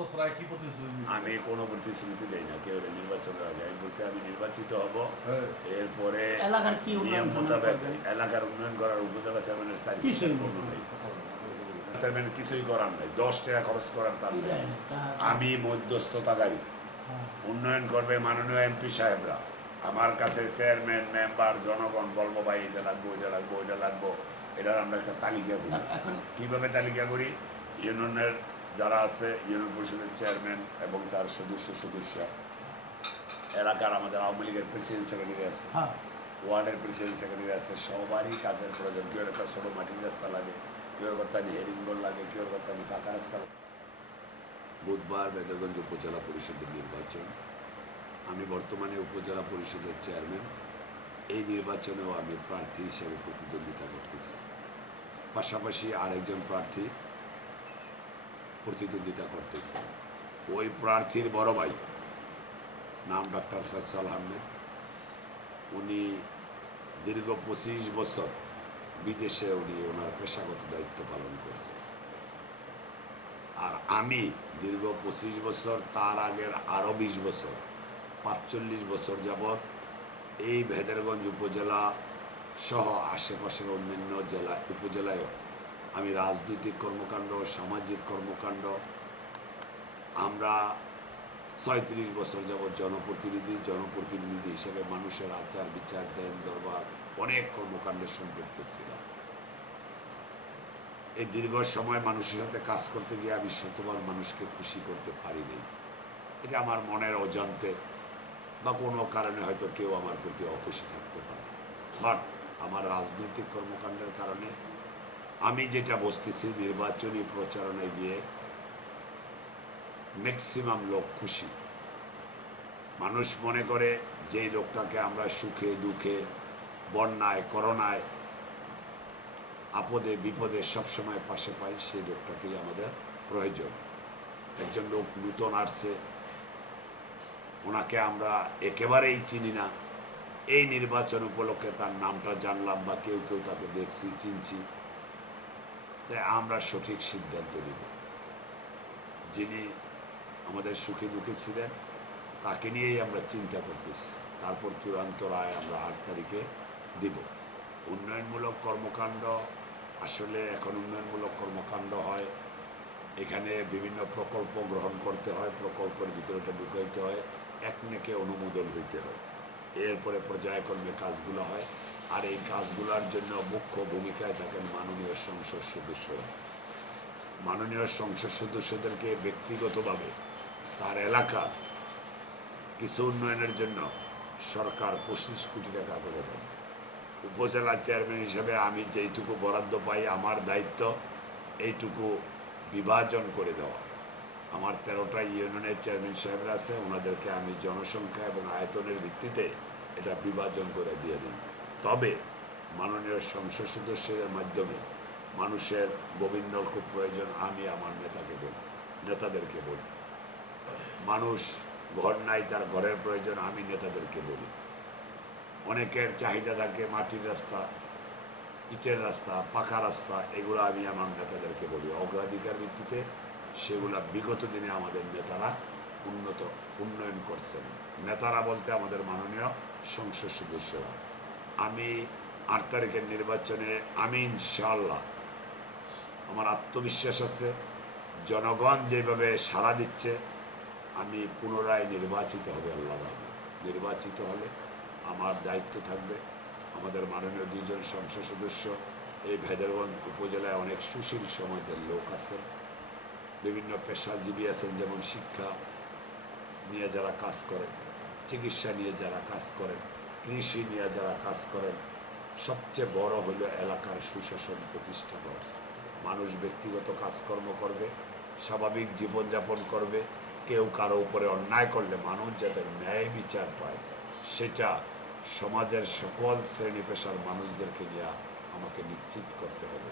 কি প্রতিশ্রুতি আমি কোনো প্রতিশ্রুতি দেই না কেউ নির্বাচনের আগে। আমি বলছি আমি নির্বাচিত হব। হ্যাঁ। এরপরে এলাকার কি উন্নয়ন নিয়ম মোতাবেক এলাকার উন্নয়ন করার উপজেলা চেয়ারম্যানের কি কোনো নেই। চেয়ারম্যান কিছুই করার নেই। দশ টাকা খরচ করার তার আমি মধ্যস্থতাকারী। হ্যাঁ। উন্নয়ন করবে মাননীয় এমপি সাহেবরা। আমার কাছে চেয়ারম্যান মেম্বার জনগণ বলব ভাই এটা লাগবো এটা লাগবো এটা লাগবো। এটার আমরা একটা তালিকা করি। কীভাবে তালিকা করি? ইউনিয়নের যারা আছে ইউনিয়ন পরিষদের চেয়ারম্যান এবং তার সদস্য সদস্য এলাকার আমাদের আওয়ামী লীগের প্রেসিডেন্ট সেক্রেটারি আছে হ্যাঁ। ওয়ার্ডের প্রেসিডেন্ট সেক্রেটারি আছে সবারই কাজের প্রয়োজন। কেউ একটা ছোটো মাটির রাস্তা লাগে কেউ করতে হেরিংবল লাগে কেউ করতে ফাঁকা রাস্তা লাগে। বুধবার বেদরগঞ্জ উপজেলা পরিষদের নির্বাচন। আমি বর্তমানে উপজেলা পরিষদের চেয়ারম্যান এই নির্বাচনেও আমি প্রার্থী হিসেবে প্রতিদ্বন্দ্বিতা করতেছি। পাশাপাশি আরেকজন প্রার্থী প্রতিদ্বন্দ্বিতা করতেছে। ওই প্রার্থীর বড় ভাই, নাম ডক্টর ফয়সাল আহমেদ, উনি দীর্ঘ পঁচিশ বছর বিদেশে উনি ওনার পেশাগত দায়িত্ব পালন করছেন। আর আমি দীর্ঘ পঁচিশ বছর, তার আগের আরও বিশ বছর, পাঁচচল্লিশ বছর যাবৎ এই ভেদেরগঞ্জ উপজেলা সহ আশেপাশের অন্যান্য জেলা, উপজেলায়ও আমি রাজনৈতিক কর্মকাণ্ড, সামাজিক কর্মকাণ্ড, আমরা ছয়ত্রিশ বছর যাবৎ জনপ্রতিনিধি জনপ্রতিনিধি হিসেবে মানুষের আচার, বিচার, দেন, দরবার অনেক কর্মকাণ্ডের সম্পৃক্ত ছিলাম। এই দীর্ঘ সময় মানুষের সাথে কাজ করতে গিয়ে আমি শতবার মানুষকে খুশি করতে পারিনি। এটা আমার মনের অজান্তে বা কোনো কারণে হয়তো কেউ আমার প্রতি অখুশি থাকতে পারে। বাট আমার রাজনৈতিক কর্মকাণ্ডের কারণে আমি যেটা বসতেছি নির্বাচনী প্রচারণায় গিয়ে ম্যাক্সিমাম লোক খুশি। মানুষ মনে করে যেই লোকটাকে আমরা সুখে, দুঃখে, বন্যায়, করোনায়, আপদে, বিপদে সবসময় পাশে পাই, সেই লোকটাকেই আমাদের প্রয়োজন। একজন লোক নূতন আসছে, ওনাকে আমরা একেবারেই চিনি না। এই নির্বাচন উপলক্ষে তার নামটা জানলাম বা কেউ কেউ তাকে দেখছি, চিনছি। আমরা সঠিক সিদ্ধান্ত নিব। যিনি আমাদের সুখে দুঃখে ছিলেন, তাকে নিয়েই আমরা চিন্তা করতেছি। তারপর চূড়ান্ত রায় আমরা আট তারিখে দিব। উন্নয়নমূলক কর্মকাণ্ড, আসলে এখন উন্নয়নমূলক কর্মকাণ্ড হয়, এখানে বিভিন্ন প্রকল্প গ্রহণ করতে হয়, প্রকল্পের ভিতরে ঢুকাইতে হয়, একনেকে অনুমোদন হইতে হয়। এরপরে পর্যায়ক্রমে কাজগুলো হয়। আর এই কাজগুলোর জন্য মুখ্য ভূমিকায় থাকেন মাননীয় সংসদ সদস্যরা মাননীয় সংসদ সদস্যদেরকে ব্যক্তিগতভাবে তার এলাকা কিছু উন্নয়নের জন্য সরকার পঁচিশ কোটি টাকা করে দেয়। উপজেলা চেয়ারম্যান হিসেবে আমি যেইটুকু বরাদ্দ পাই, আমার দায়িত্ব এইটুকু বিভাজন করে দেওয়া। আমার তেরোটা ইউনিয়নের চেয়ারম্যান সাহেবরা আছে ওনাদেরকে আমি জনসংখ্যা এবং আয়তনের ভিত্তিতে এটা বিভাজন করে দিয়ে দিই তবে মাননীয় সংসদ সদস্যদের মাধ্যমে মানুষের গোবিন্দ খুব প্রয়োজন আমি আমার নেতাকে বলি নেতাদেরকে বলি মানুষ ঘর নাই তার ঘরের প্রয়োজন আমি নেতাদেরকে বলি অনেকের চাহিদা থাকে মাটির রাস্তা ইটের রাস্তা পাকা রাস্তা এগুলো আমি আমার নেতাদেরকে বলি অগ্রাধিকার ভিত্তিতে সেগুলা বিগত দিনে আমাদের নেতারা উন্নত, উন্নয়ন করছেন। নেতারা বলতে আমাদের মাননীয় সংসদ সদস্যরা। আমি আট তারিখের নির্বাচনে, আমি ইনশাল্লাহ আমার আত্মবিশ্বাস আছে, জনগণ যেভাবে সাড়া দিচ্ছে, আমি পুনরায় নির্বাচিত হবে আল্লাহ নির্বাচিত হলে আমার দায়িত্ব থাকবে। আমাদের মাননীয় দুইজন সংসদ সদস্য, এই ভেদেরগঞ্জ উপজেলায় অনেক সুশীল সমাজের লোক আছেন। বিভিন্ন পেশাজীবী আছেন, যেমন শিক্ষা নিয়ে যারা কাজ করেন, চিকিৎসা নিয়ে যারা কাজ করেন, কৃষি নিয়ে যারা কাজ করেন, সবচেয়ে বড় হলো এলাকার সুশাসন প্রতিষ্ঠা করা। মানুষ ব্যক্তিগত কাজকর্ম করবে, স্বাভাবিক জীবনযাপন করবে, কেউ কারও উপরে অন্যায় করলে মানুষ যাতে ন্যায় বিচার পায়, সেটা সমাজের সকল শ্রেণি পেশার মানুষদেরকে নিয়ে আমাকে নিশ্চিত করতে হবে।